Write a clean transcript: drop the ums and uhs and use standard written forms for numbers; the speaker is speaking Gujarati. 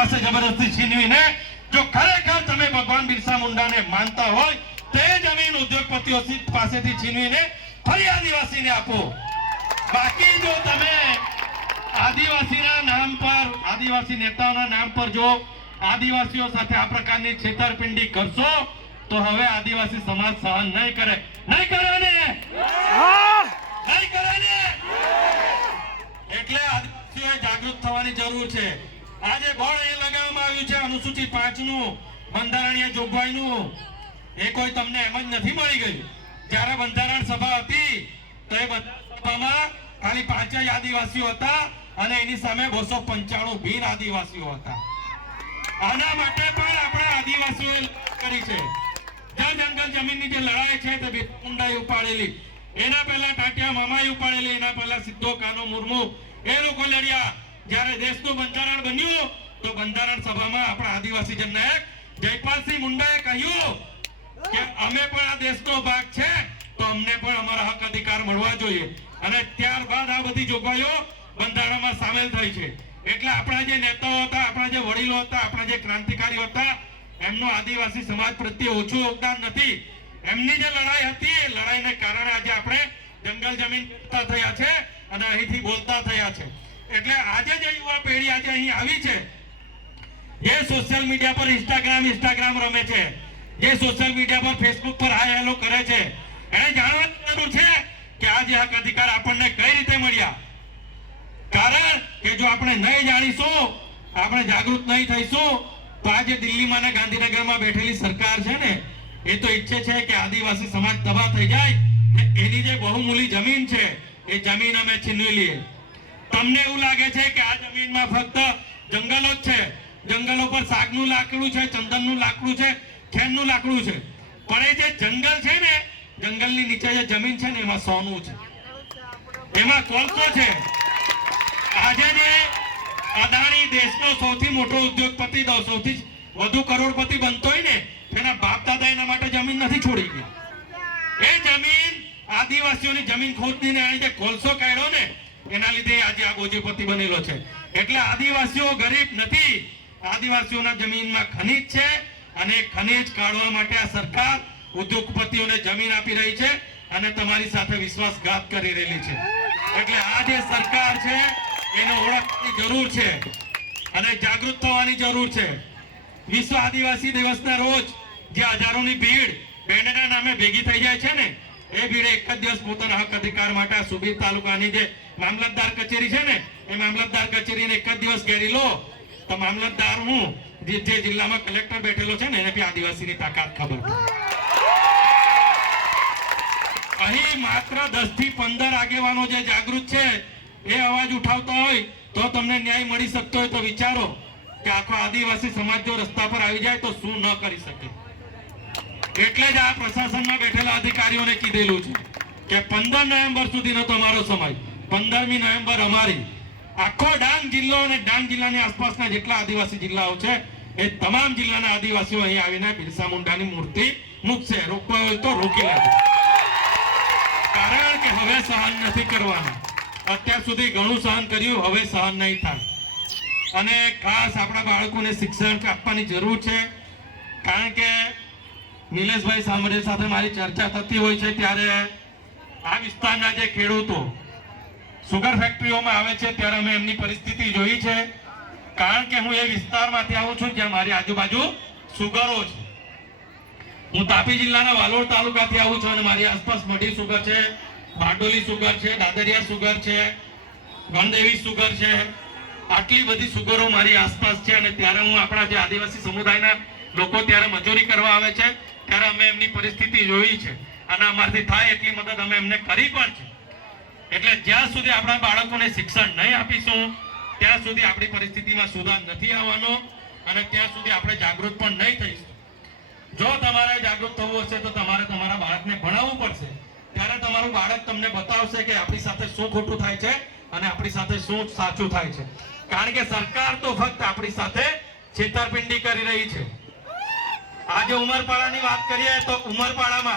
પાસે જબરદસ્તી છીનવીને જો ખરેખર તમે ભગવાન બિરસા મુંડાને માનતા હોય તે જમીન ઉદ્યોગપતિઓ પાસેથી છીનવીને ફરી આદિવાસીને આપો। બાકી જો તમે આદિવાસીના નામ પર, આદિવાસી નેતાઓના નામ પર જો આદિવાસીઓ સાથે આ પ્રકારની છેતરપિંડી કરશો તો હવે આદિવાસી સમાજ સહન નહીં કરે। નહીં કરે ને? નહીં કરે ને? એટલે આદિવાસીઓએ જાગૃત થવાની જરૂર છે। આજે બળ એ લગાવવામાં આવ્યું છે અનુસૂચિત 5 નું, બંધારણીય જોગવાઈનું, એ કોઈ તમને એમ જ નથી મળી ગયું। જ્યારે બંધારણ સભા હતી તો એ સભામાં ખાલી 5 જ આદિવાસીઓ હતા અને એની સામે 295 બિન આદિવાસીઓ હતા। આના માટે પણ આપણે આદિવાસીઓ કરી છે। જંગલ જમીનની જે લડાઈ છે તે બિરસા મુંડાએ ઉપાડેલી, એના પહેલા ટાટિયા મામાએ ઉપાડેલી, એના પહેલા સિદ્ધો કાનો મુર્મુ એ લોકો લડ્યા। જ્યારે દેશનું બંધારણ બન્યું તો બંધારણ સભામાં આપણા આદિવાસી જનનાયક જયપાલસિંહ મુંડાએ કહ્યું કે અમે પણ આ દેશનો ભાગ છે તો અમને પણ અમારા હક અધિકાર મળવા જોઈએ। અને ત્યારબાદ આ બધી જોગવાઈઓ બંધારણમાં સામેલ થઈ છે। એટલે આપણા જે નેતાઓ હતા, આપણા જે વડીલો હતા, આપણા જે ક્રાંતિકારીઓ હતા, એમનું આદિવાસી સમાજ પ્રત્યે ઓછું યોગદાન નથી। એમની જે લડાઈ હતી એ લડાઈને કારણે આજે આપણે જંગલ જમીન થયા છે અને અહીંથી બોલતા થયા છે। એટલે આજે જે યુવા પેઢી આજે અહીં આવી છે, જે સોશિયલ મીડિયા પર ઇન્સ્ટાગ્રામ રમે છે, જે સોશિયલ મીડિયા પર ફેસબુક પર હાય હેલો કરે છે, એને જાણવાની જરૂર છે કે આજે હક અધિકાર આપણને કઈ રીતે મળ્યા। કારણ કે જો આપણે નહીં જાણીશું, આપણે જાગૃત નહીં થઈશું તો આજે દિલ્હીમાં ને ગાંધીનગરમાં બેઠેલી સરકાર છે ને એ તો ઈચ્છે છે કે આદિવાસી સમાજ તબાહ થઈ જાય, એની જે બહુમૂલ્ય જમીન છે એ જમીન અમે છીનવી લઈએ। તમને એવું લાગે છે કે આ જમીનમાં ફક્ત જંગલો જ છે, જંગલો પર સાગનું લાકડું છે, ચંદનનું લાકડું છે, ખેનનું લાકડું છે, પણ એ જે જંગલ છે ને, જંગલની નીચે જે જમીન છે ને એમાં સોનું છે, એમાં કોલસો છે। આજે જે અદાણી દેશનો સૌથી મોટો ઉદ્યોગપતિ, સૌથી વધુ કરોડપતિ બનતો હોય ને, તેના બાપ દાદા એના માટે જમીન નથી છોડી ગયા। એ જમીન આદિવાસીઓની જમીન ખોદીને એને જે કોલસો કાઢ્યો ને એના લીધે આજે આ ગોજીપતિ બનેલો છે। એટલે આદિવાસીઓ ગરીબ નથી, આદિવાસીઓના જમીનમાં ખનીજ છે અને ખનીજ કાઢવા માટે આ સરકાર ઉદ્યોગપતિઓને જમીન આપી રહી છે અને તમારી સાથે વિશ્વાસઘાત કરી રહી છે। એટલે આ જે સરકાર છે એને ઓળખવાની જરૂર છે અને જાગૃત થવાની જરૂર છે। વિશ્વ આદિવાસી દિવસના રોજ જે હજારોની ભીડ બેન્ડના નામે ભેગી થઈ જાય છે ને, એ ભીડ એક જ દિવસ પોતાના હક અધિકાર માટે સુબીર તાલુકાની જે મામલતદાર કચેરી છે ને, એ મામલતદાર કચેરીને એક જ દિવસ ઘેરી લો તો મામલતદાર હું જે જિલ્લામાં કલેક્ટર બેઠેલો છે ને એને બી આદિવાસીની તાકાત ખબર પડે। અહીં માત્ર 10 થી 15 આગેવાનો જે જાગૃત છે એ અવાજ ઉઠાવતા હોય તો તમને ન્યાય મળી શકતો હોય તો વિચારો કે આખો આદિવાસી સમાજ જો રસ્તા પર આવી જાય તો શું ન કરી શકે। એટલે જ આ પ્રશાસનમાં બેઠેલા અધિકારીઓને કીધેલું છે કે 15 નવેમ્બર સુધીનો તમારો સમય, 15મી નવેમ્બર અમારી આખો ડાંગ જિલ્લો અને ડાંગ જિલ્લાની આસપાસના જેટલા આદિવાસી જિલ્લાઓ છે એ તમામ જિલ્લાના આદિવાસીઓ અહીં આવીને બિરસા મુંડાની મૂર્તિ મૂકશે। રોકવા હોય તો રોકી લેજો, કારણ કે હવે સહન નથી કરવાનું। અત્યાર સુધી ઘણું સહન કર્યું, હવે સહન નહીં થાય। અને ખાસ આપણા બાળકોને શિક્ષણ આપવાની જરૂર છે, કારણ કે નિલેશભાઈ સામરે સાથે મારી ચર્ચા થતી હોય છે ત્યારે આ વિસ્તારના જે ખેડૂતો સુગર ફેક્ટરીઓમાં આવે છે ત્યારે અમે એમની પરિસ્થિતિ જોઈ છે। કારણ કે હું એ વિસ્તારમાંથી આવું છું જ્યાં મારી આજુબાજુ સુગરો છે। હું તાપી જિલ્લાના વાલોડ તાલુકાથી આવું છું અને મારી આસપાસ મઢી સુગર છે, બારડોલી સુગર છે, દાદરિયા સુગર છે, ગણદેવી સુગર છે, આટલી બધી સુગરો મારી આસપાસ છે। અને ત્યારે હું આપણા જે આદિવાસી સમુદાયના લોકો ત્યારે મજૂરી કરવા આવે છે ત્યારે અમે એમની પરિસ્થિતિ જોઈ છે અને અમારથી થાય એટલી મદદ અમે એમને કરી પણ છે। એટલે જ્યાં સુધી આપણા બાળકોને શિક્ષણ નહીં આપીશું ત્યાં સુધી આપણી પરિસ્થિતિમાં સુધાર નથી આવવાનો અને ત્યાં સુધી આપણે જાગૃત પણ નહીં થઈશું। જો તમારે જાગૃત થવું હશે તો તમારે તમારા બાળકને ભણાવવું પડશે, ત્યારે તમારું બાળક તમને બતાવશે કે આપણી સાથે શું ખોટું થાય છે અને આપણી સાથે શું સાચું થાય છે। કારણ કે સરકાર તો ફક્ત આપણી સાથે છેતરપિંડી કરી રહી છે। આજે ઉમરપાડાની વાત કરીએ તો ઉમરપાડામાં